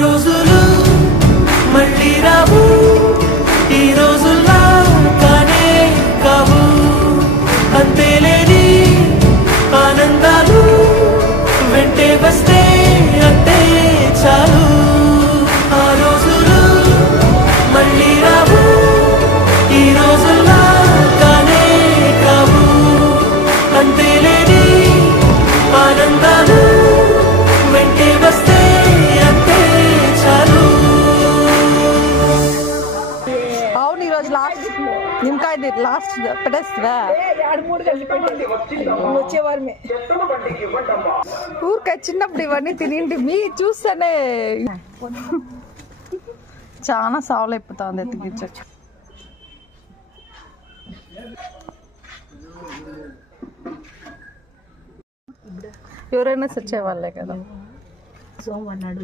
రోజులు మళ్ళీ రావు, ఈ రోజుల్లా కానే కావు. అంతేలేని ఆనందాలు వెంటే వస్తే అంతే చాలు. ఆ రోజులు మళ్ళీ రావు, ఈ రోజుల్లా కానే కావు. అంతేలేని ఆనందాలు వెంటే వస్తే అంతే చాలు. అవును, ఈరోజు లాస్ట్ నిమ్మకాయ లాస్ట్ పెట్టేస్తుందా? వచ్చేవారమే ఊరికే చిన్నప్పుడు ఇవన్నీ తినిండి మీ చూస్తేనే చాలా సావులు అయిపోతుంది ఎత్తికించచ్చు. ఎవరైనా వచ్చేవాళ్ళే కదా. సోమవారం నాడు